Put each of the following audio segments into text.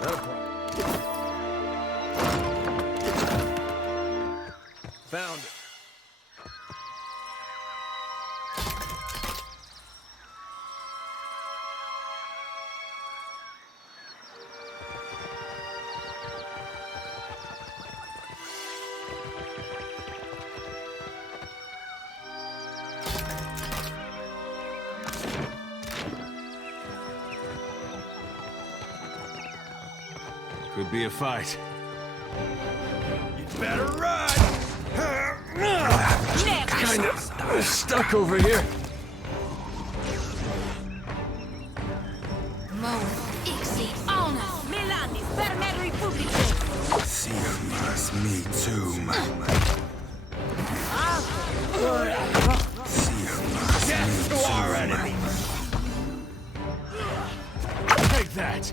Not a problem. Found it. Could be a fight. You better run! Kinda stuck over here. Sirmas me too. Death to our enemies! Take that.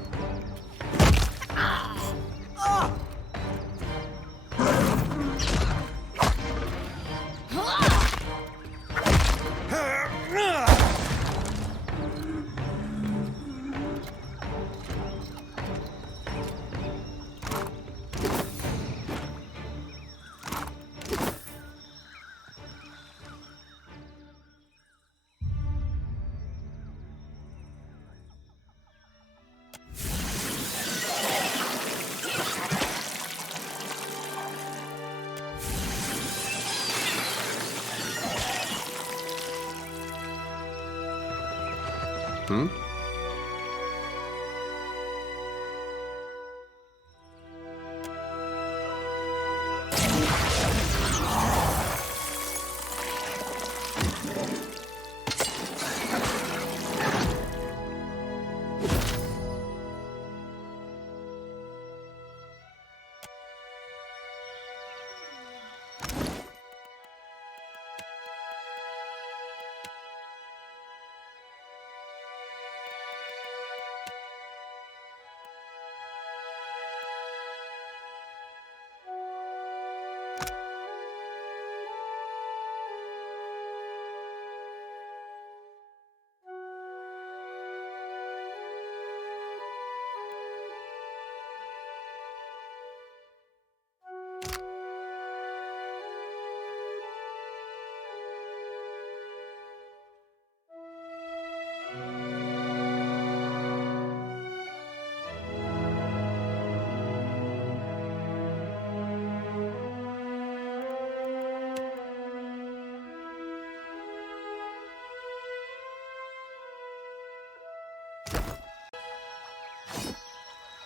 Hmm?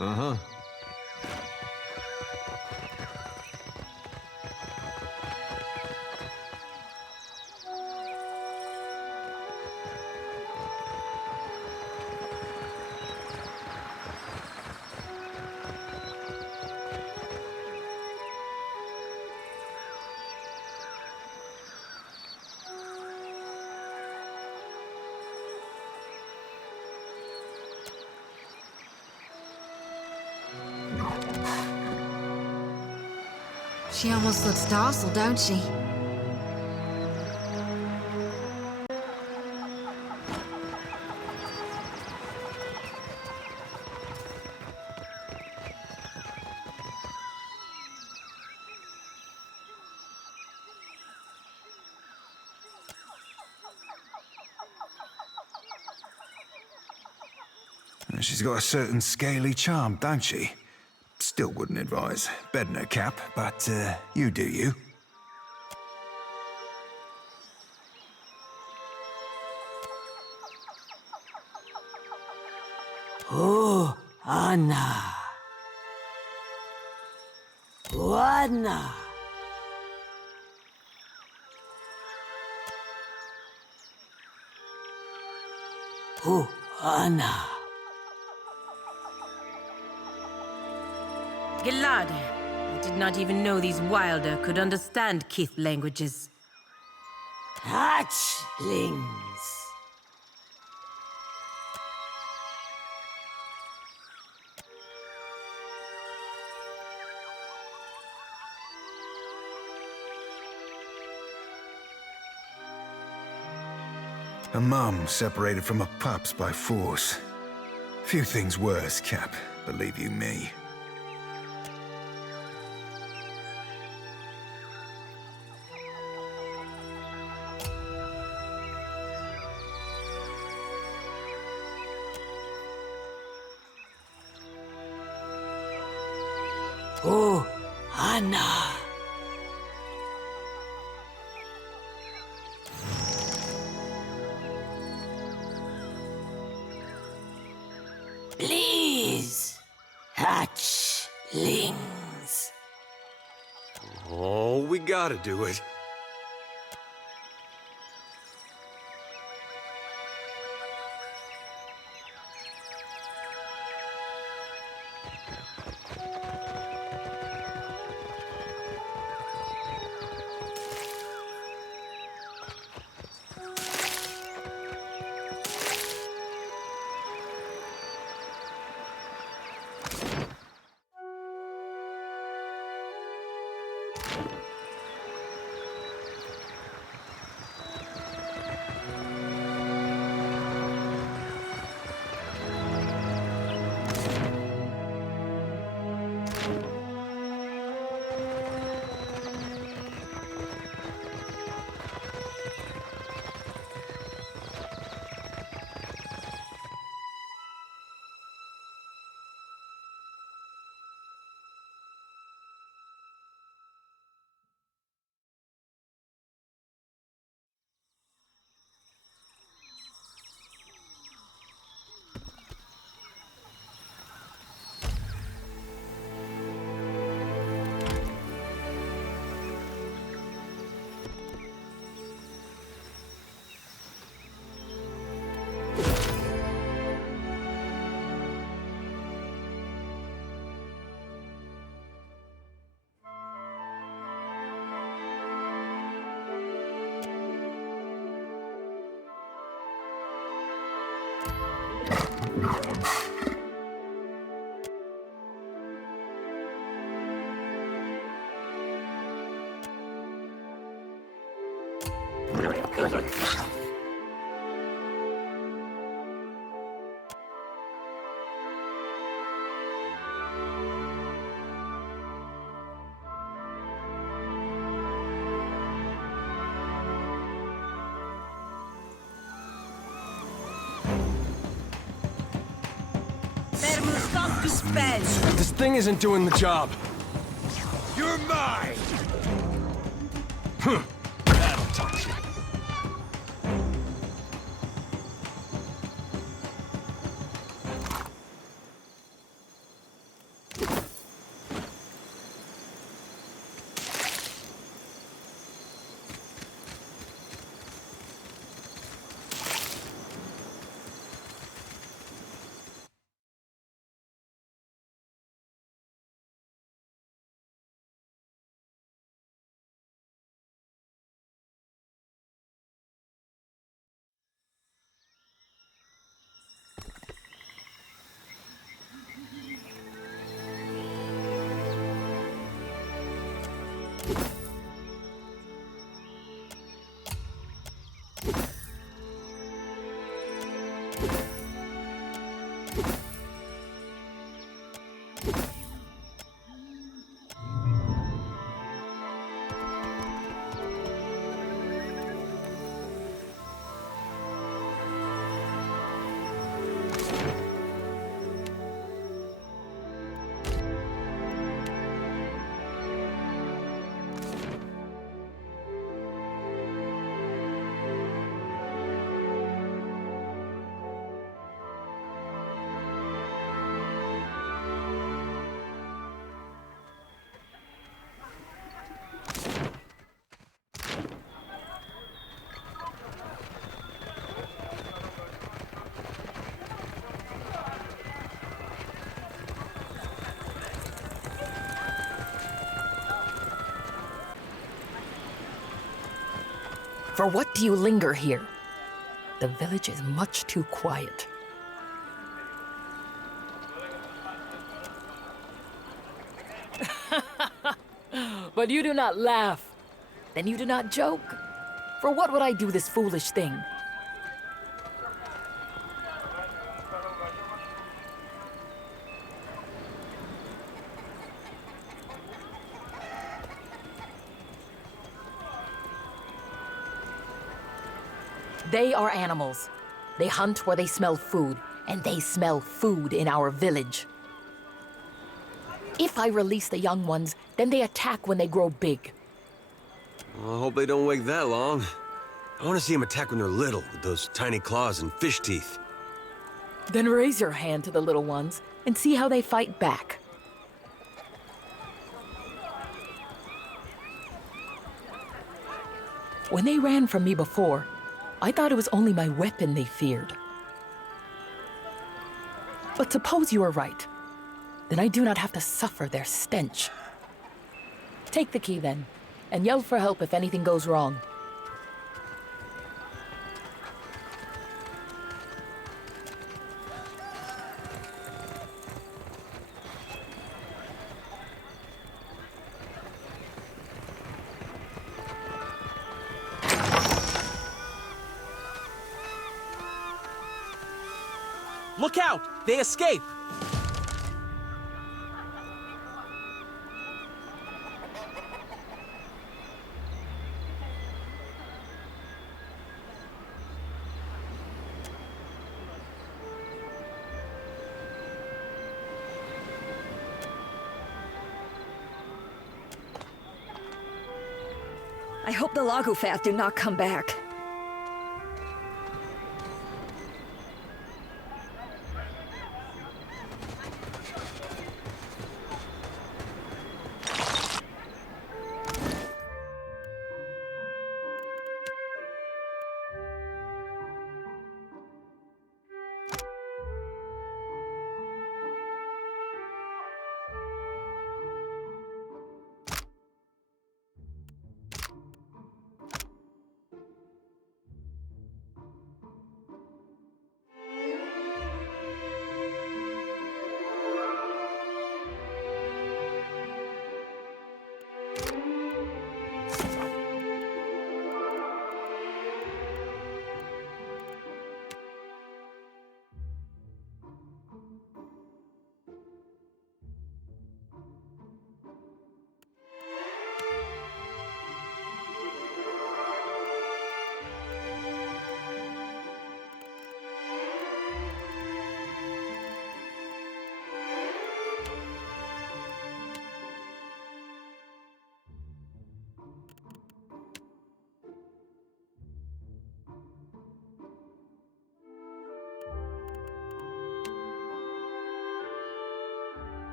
Uh-huh. She almost looks docile, don't she? She's got a certain scaly charm, don't she? Still wouldn't advise bedding her cap, but you do you. Oh, Anna. Ładna. Oh, Anna. Gelade. I did not even know these Wilder could understand Kith languages. Hatchlings. A mum separated from her pups by force. Few things worse, Cap, Believe you me. Oh, Anna. Please, hatchlings. Oh, we gotta do it. This thing isn't doing the job. You're mine! That'll touch you. For what do you linger here? The village is much too quiet. But you do not laugh. Then you do not joke. For what would I do this foolish thing? They are animals. They hunt where they smell food, and they smell food in our village. If I release the young ones, then they attack when they grow big. Well, I hope they don't wait that long. I want to see them attack when they're little, with those tiny claws and fish teeth. Then raise your hand to the little ones and see how they fight back. When they ran from me before, I thought it was only my weapon they feared. But suppose you are right. Then I do not have to suffer their stench. Take the key then, and yell for help if anything goes wrong. Look out! They escape! I hope the Lagofath do not come back.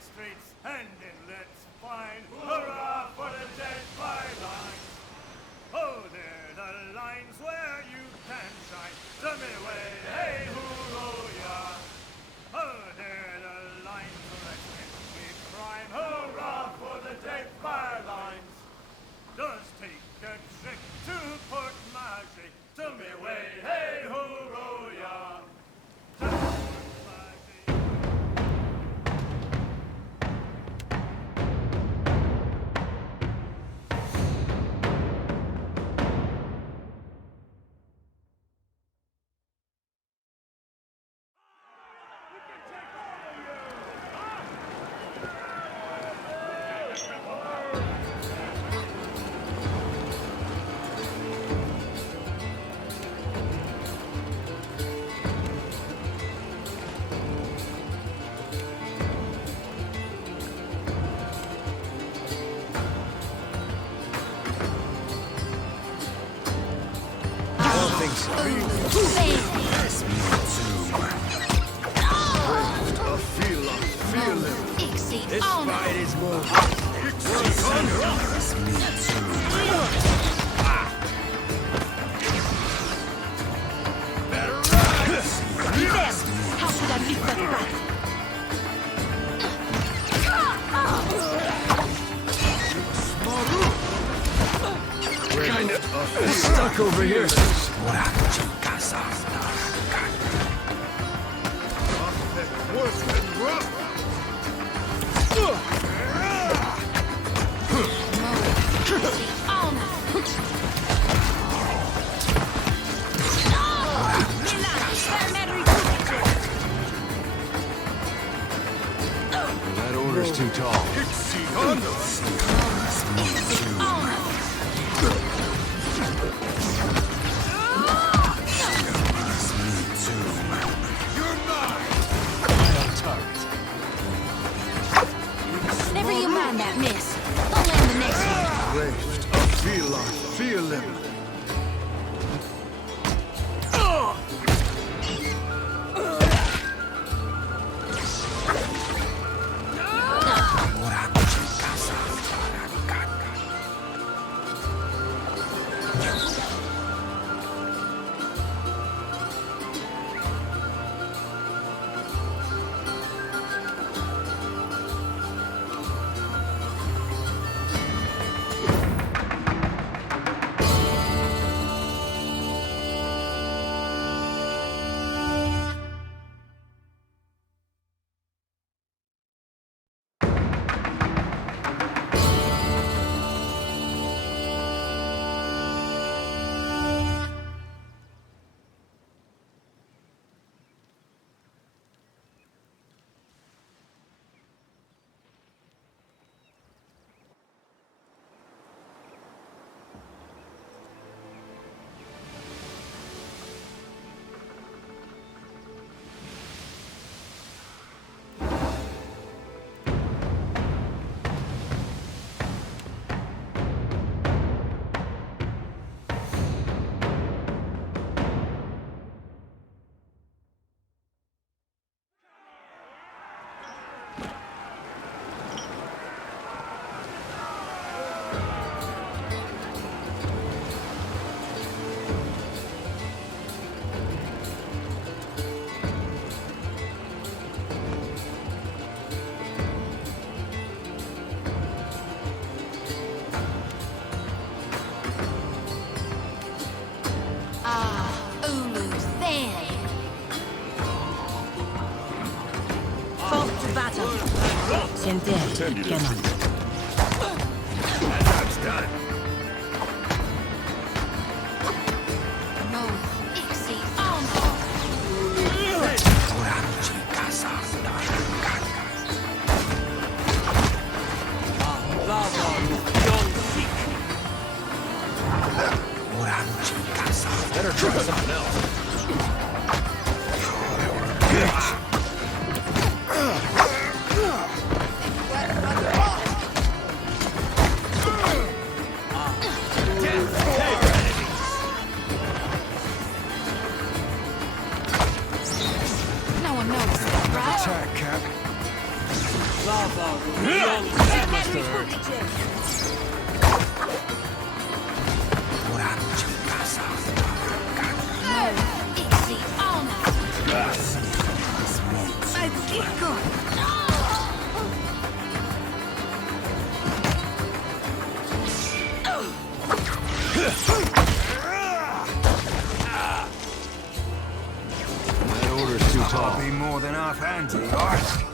Streets and inlets fine. Hurrah for the Deadfire lines! Oh, they're the lines where you can shine. Tell me way, hey, hoo-oh-yeah. Oh, they're the lines where we crime. Hurrah for the Deadfire lines! Does take a trick to Port Magie. Tell me way, hey, hoo-oh-yeah. think so. This fight is more. How could I miss that fight? Stuck over here. That order's too tall. Never you mind that miss. I'll land the next one. Feel him. Sentire, chiama. That's done. Better try something else. No one knows that, right? Attack, Cap. That order's too tall. I'll be more than half handy, right?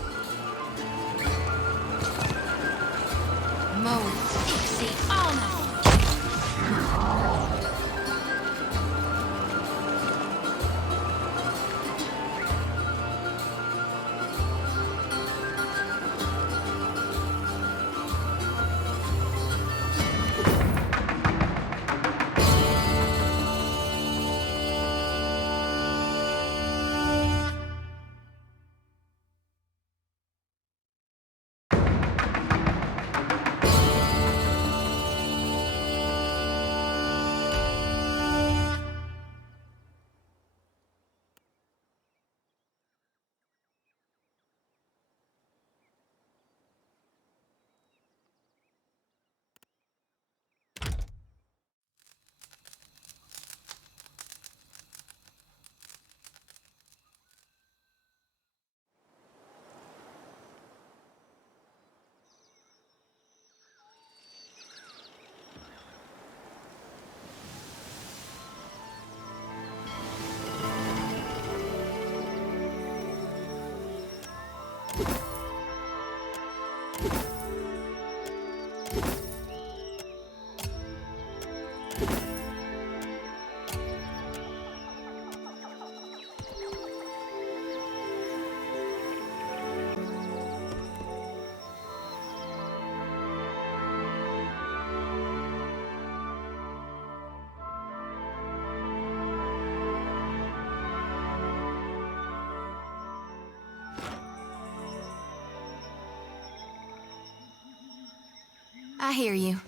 I hear you.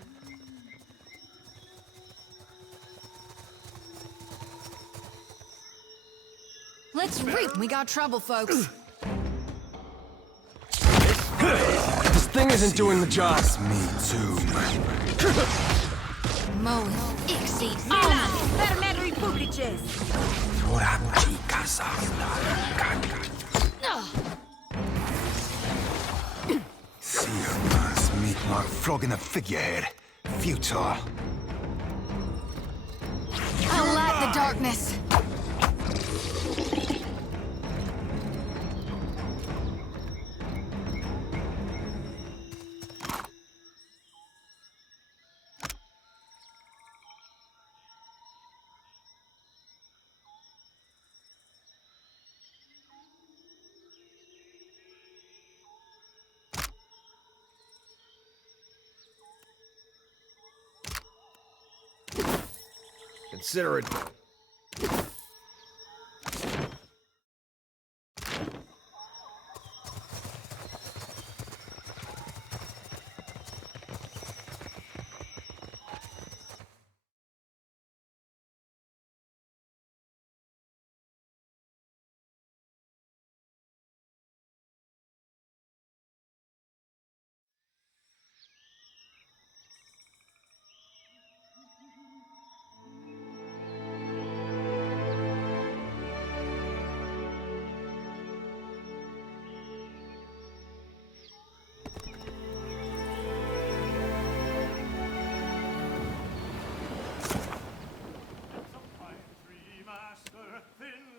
Let's reap. We got trouble, folks. This thing isn't doing the job. Me too. Moe, Ixi, Milan, fermeri publices. Seer meet like frog in a figurehead. Futile. I'll light the darkness. Consider it.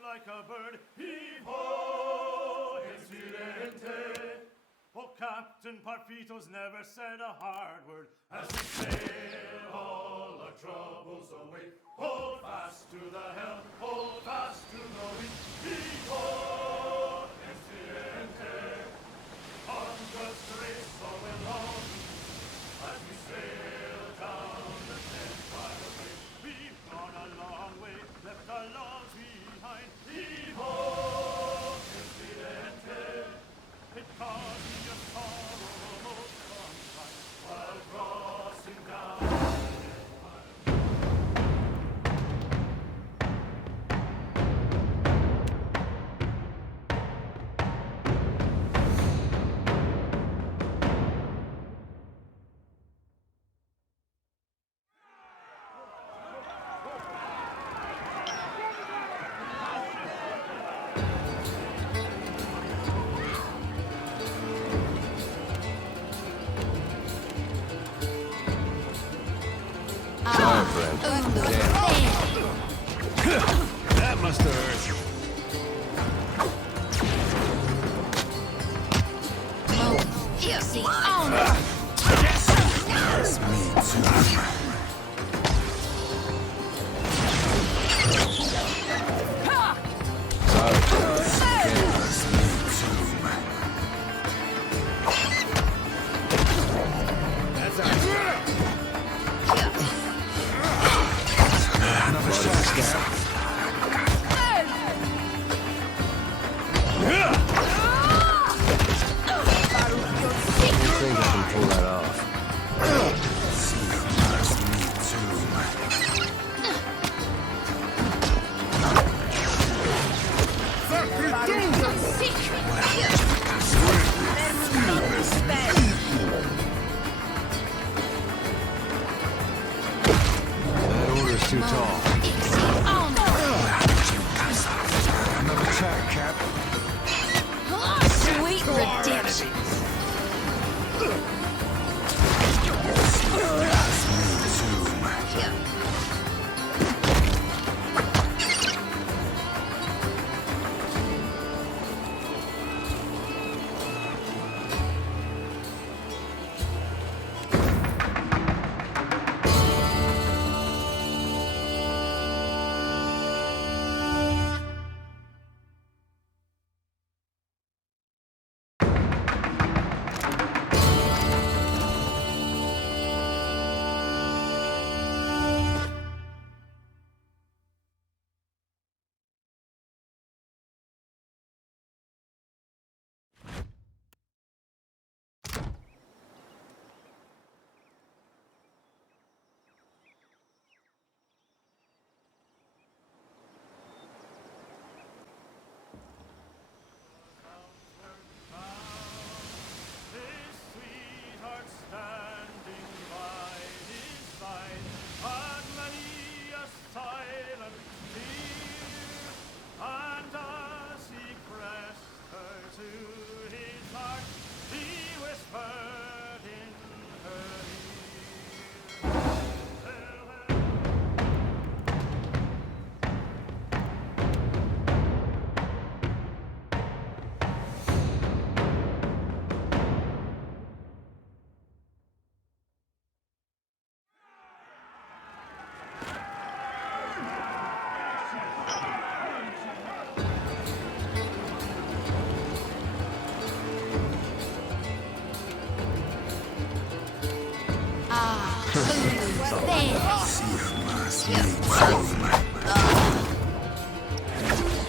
Like a bird, heave-ho, incidente. Oh, Captain Parfitos never said a hard word. As we sail all our troubles away, hold fast to the helm, hold fast to the wind. Heave-ho, incidente. On the straits going on, as we sail down the Deadfire way. We've gone a long way, left our loves behind. Vivo Presidente, it caused me a sorrow most sometimes while crossing down. That must have hurt. Moe, Ixi, on it. That's me too.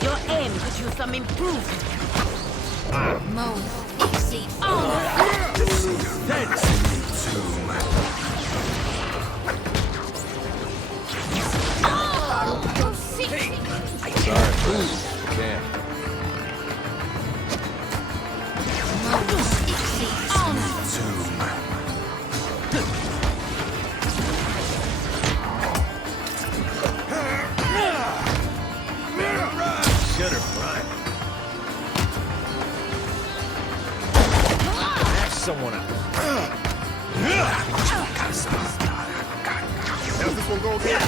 Your aim could use some improvement. Someone else. How's this one go again?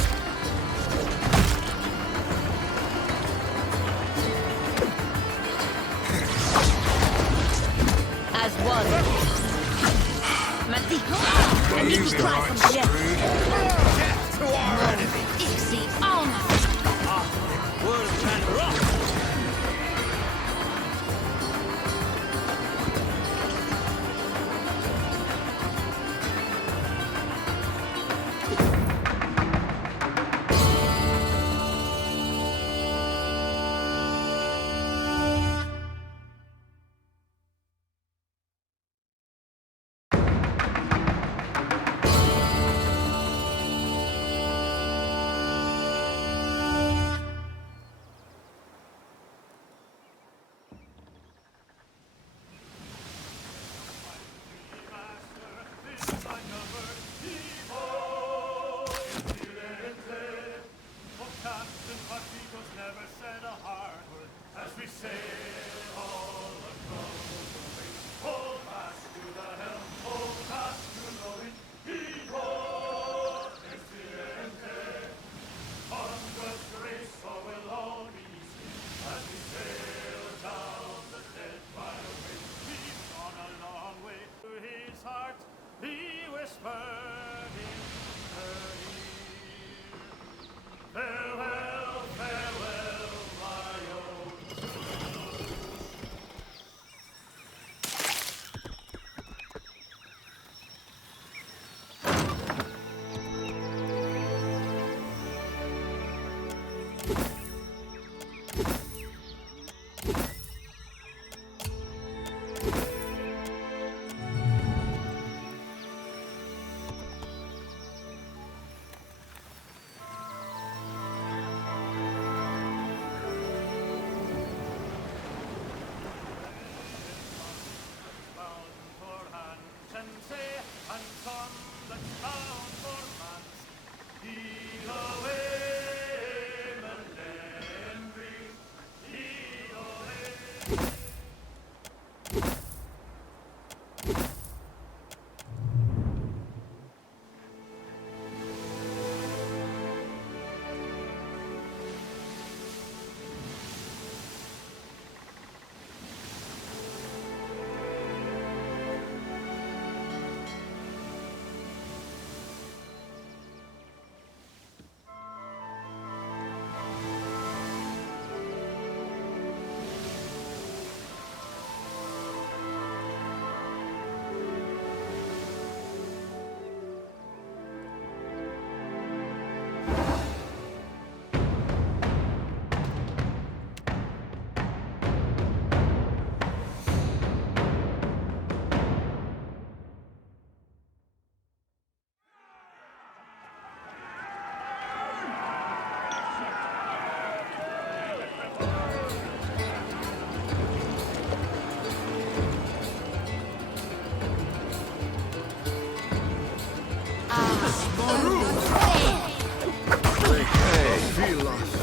As one. Maldito. I need to try some jet. To our enemy. Word of kind of rock.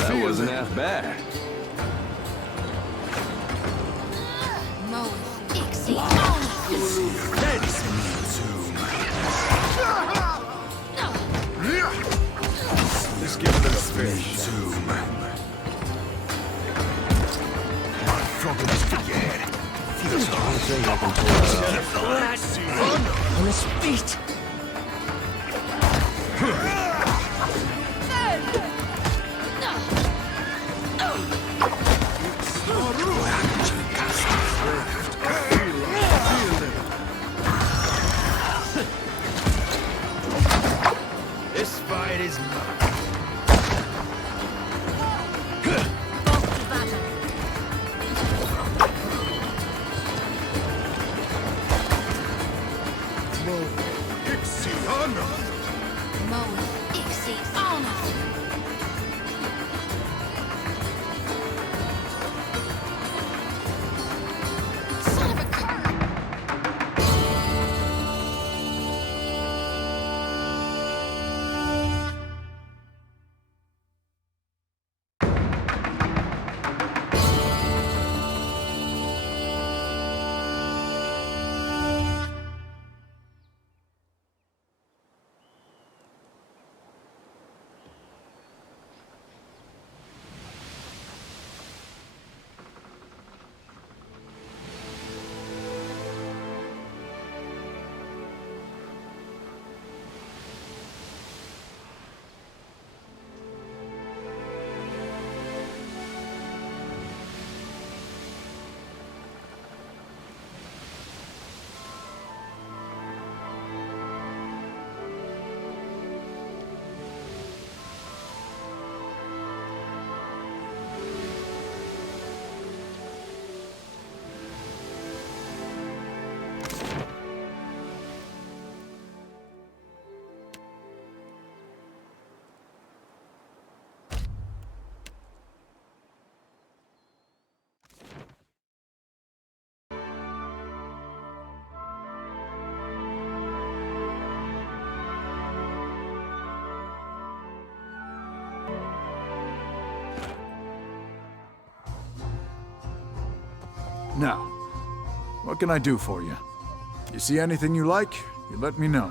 That wasn't half bad. Just give it a fish. Frog in his figurehead. Feels I think I can pull that off. On his feet. This is mine. Now, what can I do for you? You see anything you like, you let me know.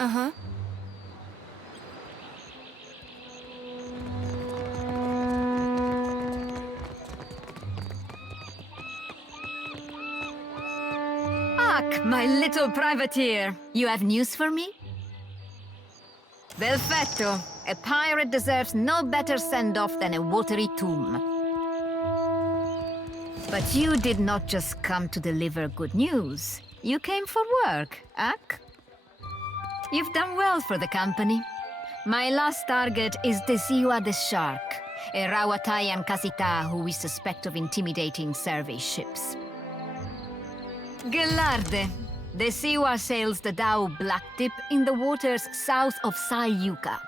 Uh-huh. Ak, my little privateer. You have news for me? Perfetto. A pirate deserves no better send-off than a watery tomb. But you did not just come to deliver good news. You came for work, Ak? You've done well for the company. My last target is Desiwa the Shark, a Rawatayan Kasita who we suspect of intimidating survey ships. Gelarde. Desiwa sails the Dao Black Tip in the waters south of Sayuka.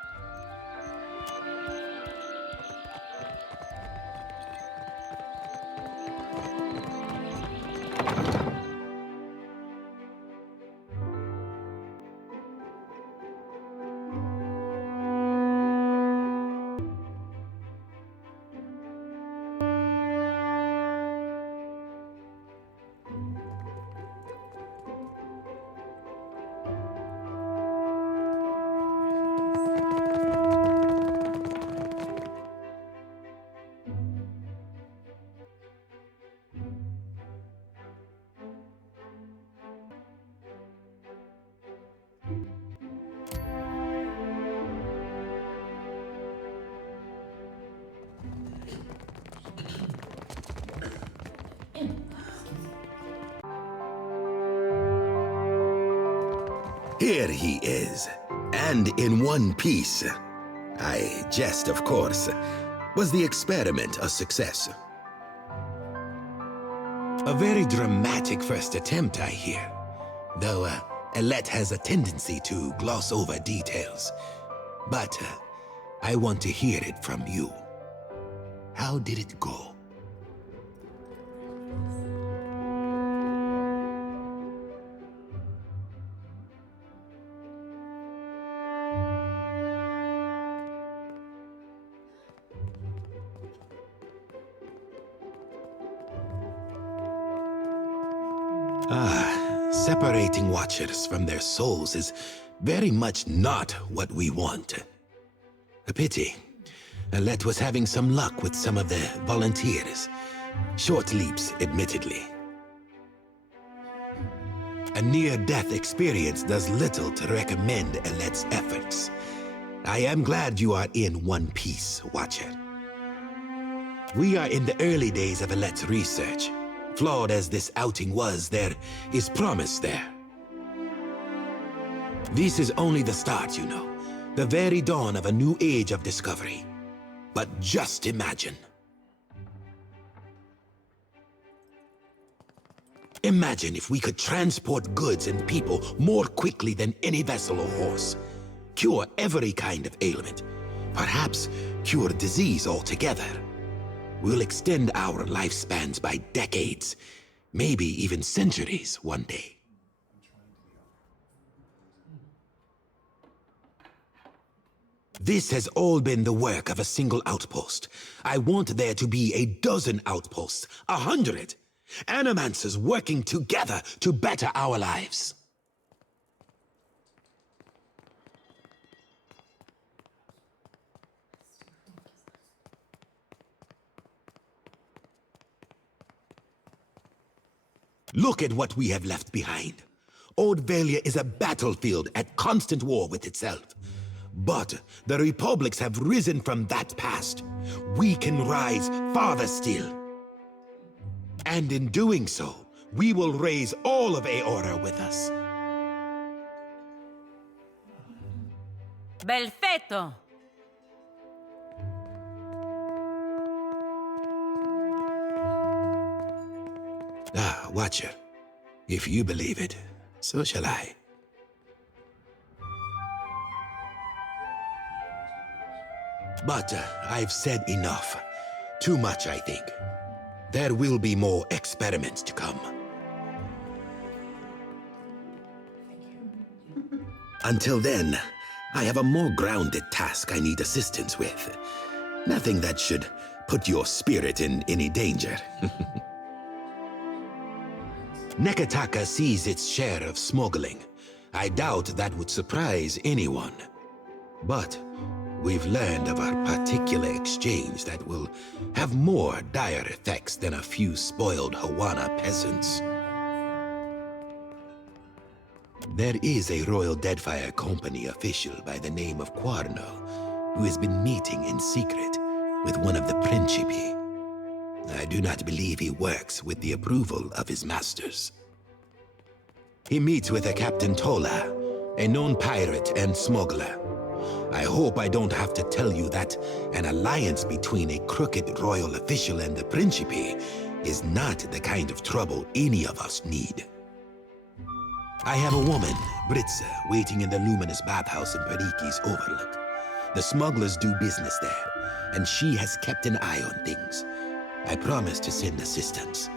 Here he is, and in one piece. I jest, of course. Was the experiment a success? A very dramatic first attempt, I hear. Though, Alette has a tendency to gloss over details. But, I want to hear it from you. How did it go? Separating Watchers from their souls is very much not what we want. A pity. Alette was having some luck with some of the volunteers. Short leaps, admittedly. A near-death experience does little to recommend Alette's efforts. I am glad you are in one piece, Watcher. We are in the early days of Alette's research. Flawed as this outing was, there is promise there. This is only the start, you know. The very dawn of a new age of discovery. But just imagine. Imagine if we could transport goods and people more quickly than any vessel or horse. Cure every kind of ailment. Perhaps cure disease altogether. We'll extend our lifespans by decades, maybe even centuries one day. This has all been the work of a single outpost. I want there to be a dozen outposts, 100. Animancers working together to better our lives. Look at what we have left behind. Old Valia is a battlefield at constant war with itself. But the republics have risen from that past. We can rise farther still. And in doing so, we will raise all of Aora with us. Belfetto! Watcher. If you believe it, so shall I. But I've said enough. Too much, I think. There will be more experiments to come. Until then, I have a more grounded task I need assistance with. Nothing that should put your spirit in any danger. Nekataka sees its share of smuggling. I doubt that would surprise anyone. But we've learned of a particular exchange that will have more dire effects than a few spoiled Hawana peasants. There is a Royal Deadfire Company official by the name of Quarno who has been meeting in secret with one of the Principi. I do not believe he works with the approval of his masters. He meets with a Captain Tola, a known pirate and smuggler. I hope I don't have to tell you that an alliance between a crooked royal official and the Principe is not the kind of trouble any of us need. I have a woman, Britza, waiting in the luminous bathhouse in Periki's Overlook. The smugglers do business there, and she has kept an eye on things. I promise to send assistance.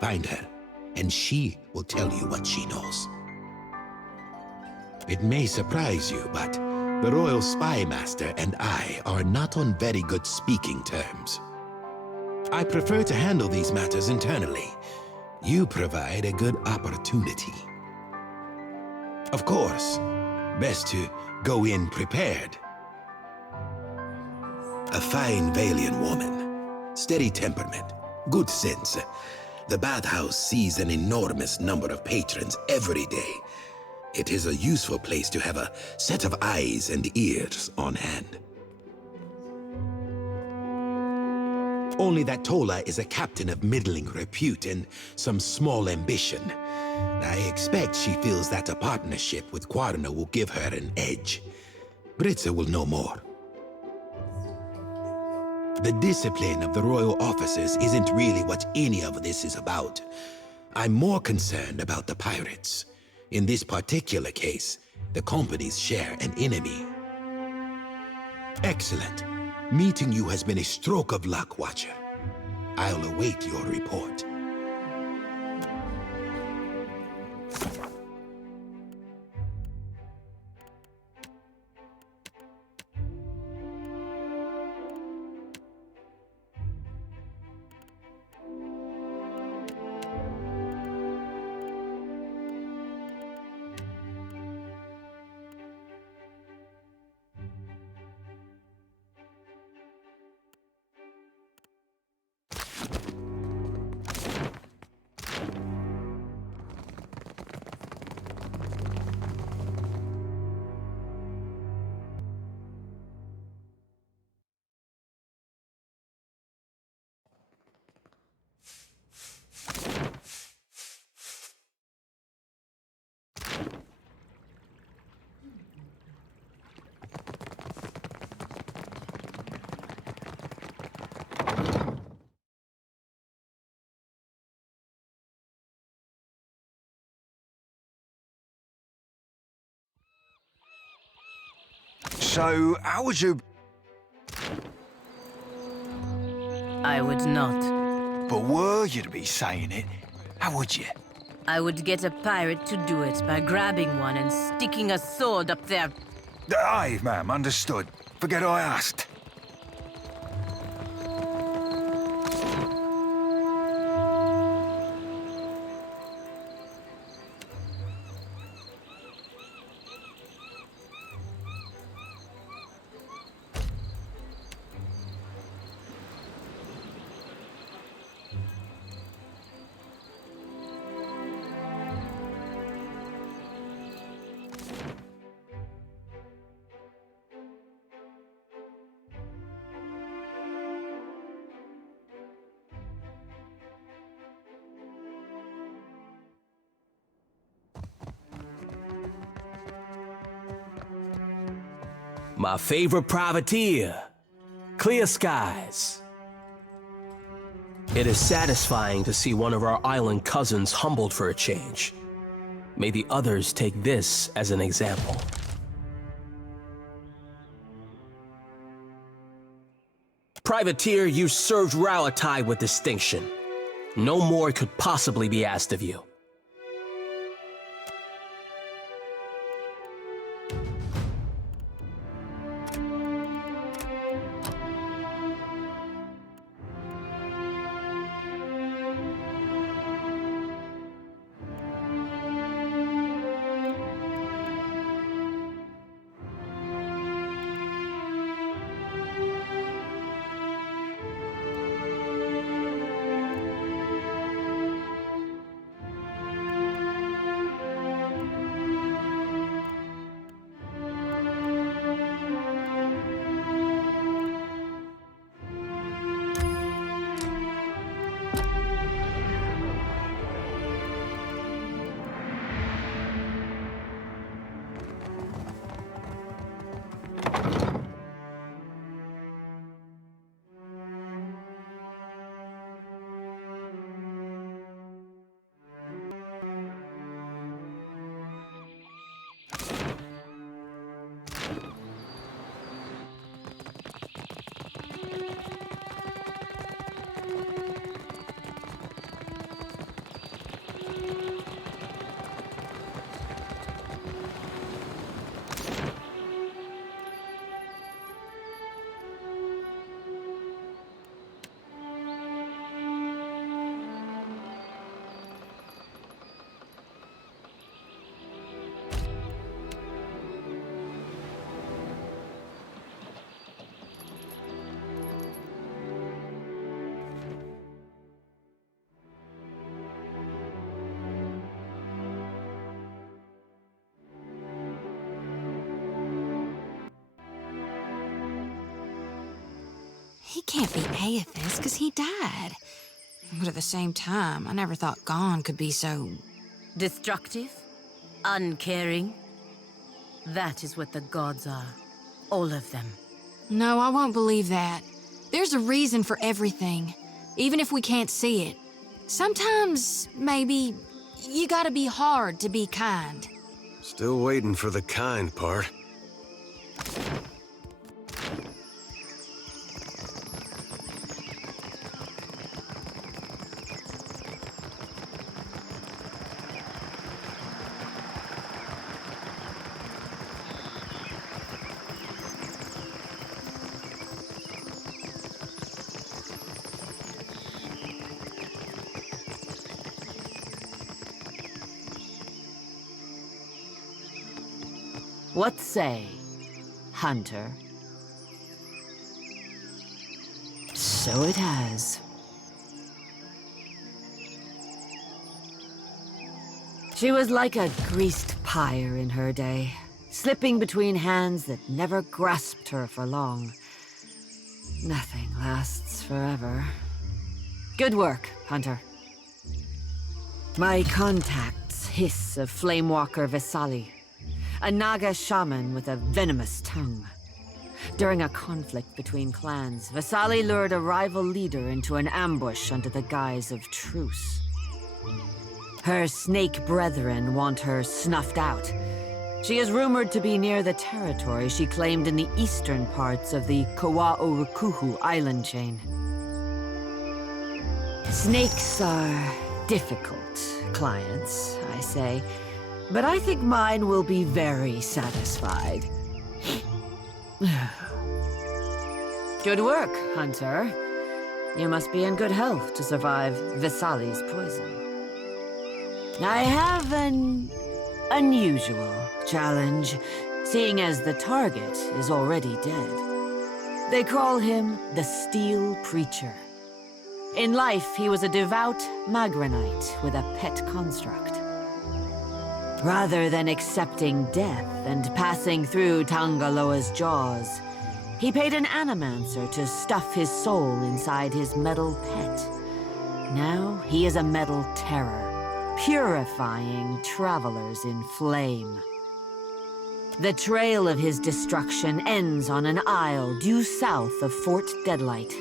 Find her, and she will tell you what she knows. It may surprise you, but the Royal Spy Master and I are not on very good speaking terms. I prefer to handle these matters internally. You provide a good opportunity. Of course, best to go in prepared. A fine Valian woman, steady temperament, good sense. The bathhouse sees an enormous number of patrons every day. It is a useful place to have a set of eyes and ears on hand. Only that Tola is a captain of middling repute and some small ambition. I expect she feels that a partnership with Quarna will give her an edge. Britza will know more. The discipline of the royal officers isn't really what any of this is about. I'm more concerned about the pirates. In this particular case, the companies share an enemy. Excellent. Meeting you has been a stroke of luck, Watcher. I'll await your report. So, how would you... I would not. But were you to be saying it, how would you? I would get a pirate to do it by grabbing one and sticking a sword up their... Aye, ma'am, understood. Forget I asked. My favorite privateer, clear skies. It is satisfying to see one of our island cousins humbled for a change. May the others take this as an example. Privateer, you served Rauatai with distinction. No more could possibly be asked of you. He can't be Aethys, because he died. But at the same time, I never thought Gon could be so... Destructive? Uncaring? That is what the gods are. All of them. No, I won't believe that. There's a reason for everything, even if we can't see it. Sometimes, maybe, you gotta be hard to be kind. Still waiting for the kind part. What say, Hunter? So it has. She was like a greased pyre in her day, slipping between hands that never grasped her for long. Nothing lasts forever. Good work, Hunter. My contacts hiss of Flamewalker Vesali, a Naga shaman with a venomous tongue. During a conflict between clans, Vesali lured a rival leader into an ambush under the guise of truce. Her snake brethren want her snuffed out. She is rumored to be near the territory she claimed in the eastern parts of the Kawa'orukuhu island chain. Snakes are difficult clients, I say. But I think mine will be very satisfied. Good work, Hunter. You must be in good health to survive Vesali's poison. I have an unusual challenge, seeing as the target is already dead. They call him the Steel Preacher. In life, he was a devout Magranite with a pet construct. Rather than accepting death and passing through Tangaloa's jaws, he paid an animancer to stuff his soul inside his metal pet. Now he is a metal terror, purifying travelers in flame. The trail of his destruction ends on an isle due south of Fort Deadlight.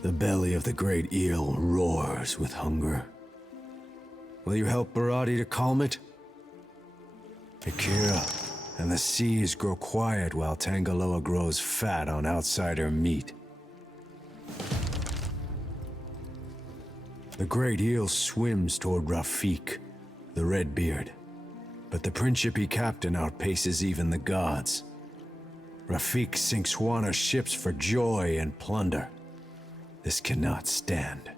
The belly of the great eel roars with hunger. Will you help Barati to calm it? Akira, and the seas grow quiet while Tangaloa grows fat on outsider meat. The great eel swims toward Rafik, the Redbeard, but the Principe captain outpaces even the gods. Rafik sinks Huana's ships for joy and plunder. This cannot stand.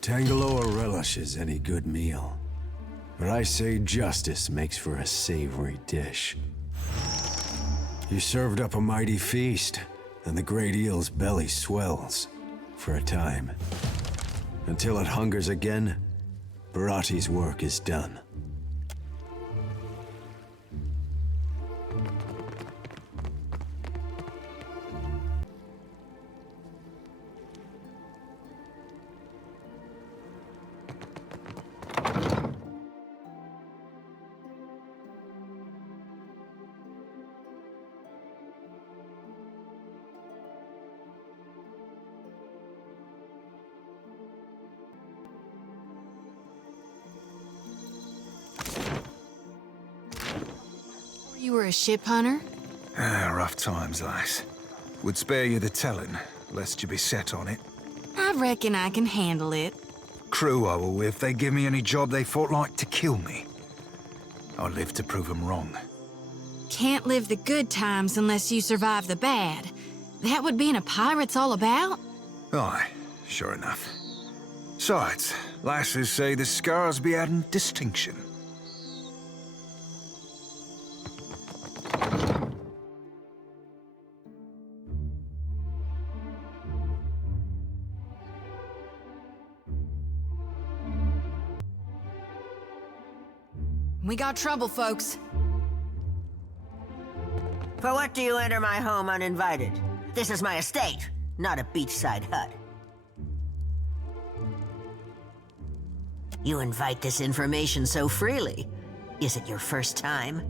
Tangaloa relishes any good meal, but I say justice makes for a savory dish. You served up a mighty feast, and the great eel's belly swells, for a time. Until it hungers again, Barati's work is done. You were a ship hunter? Rough times, lass. Would spare you the telling, lest you be set on it. I reckon I can handle it. Crew I will with, they give me any job they thought like to kill me. I'll live to prove them wrong. Can't live the good times unless you survive the bad. That what being a pirate's all about? Aye, sure enough. Besides, lasses say the scars be adding distinction. We got trouble, folks. For what do you enter my home uninvited? This is my estate, not a beachside hut. You invite this information so freely. Is it your first time?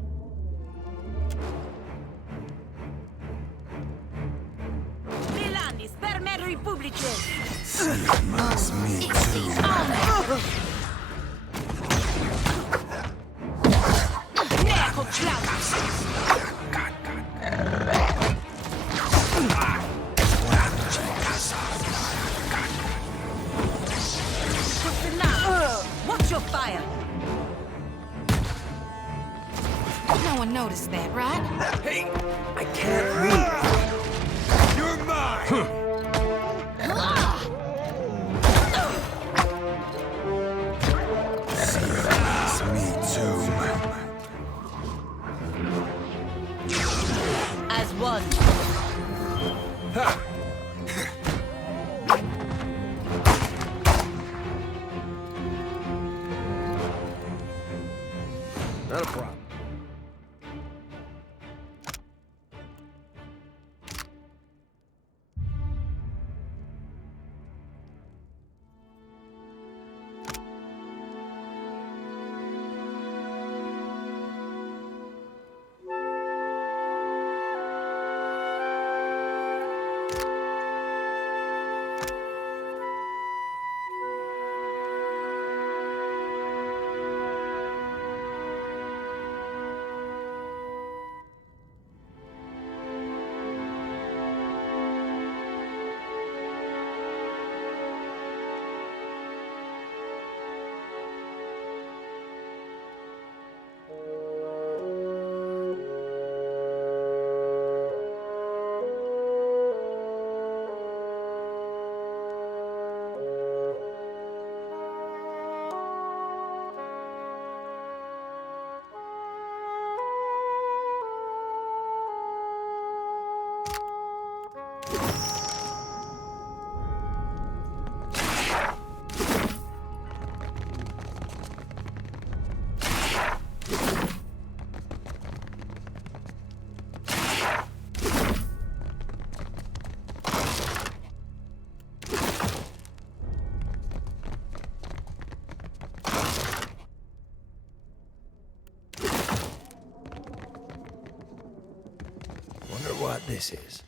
Milani, sperme republice! Watch your fire! No one noticed that, right? Hey, I can't read. You're mine! Me too. As one. Not a problem. Wonder what this is.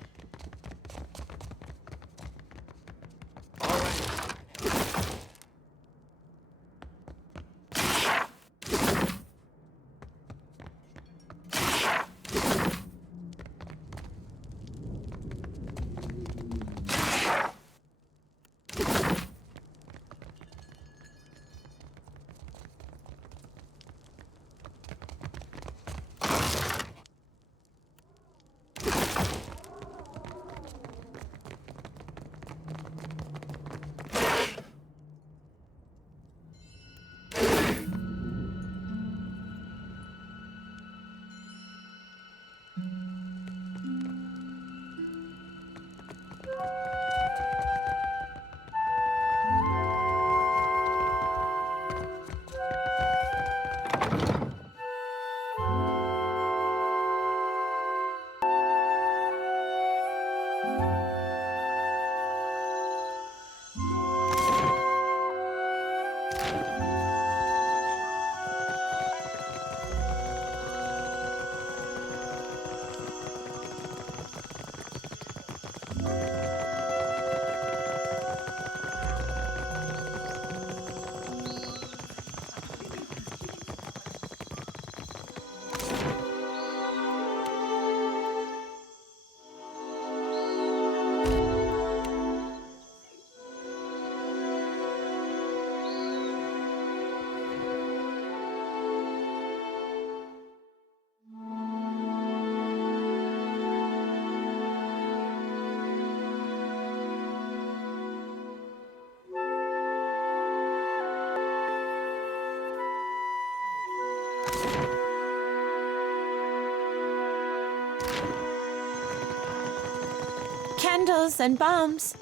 Candles and bombs.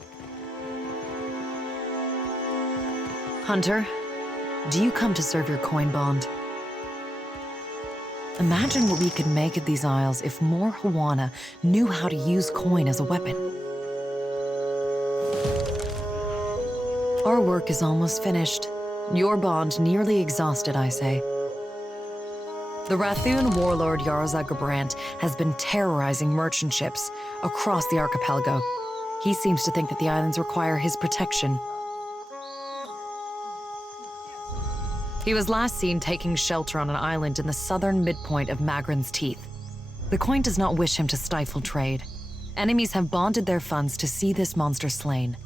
Hunter, do you come to serve your coin bond? Imagine what we could make of these isles if more Huana knew how to use coin as a weapon. Our work is almost finished. Your bond nearly exhausted, I say. The Rathun warlord Yarza Gabrant has been terrorizing merchant ships across the archipelago. He seems to think that the islands require his protection. He was last seen taking shelter on an island in the southern midpoint of Magran's Teeth. The coin does not wish him to stifle trade. Enemies have bonded their funds to see this monster slain.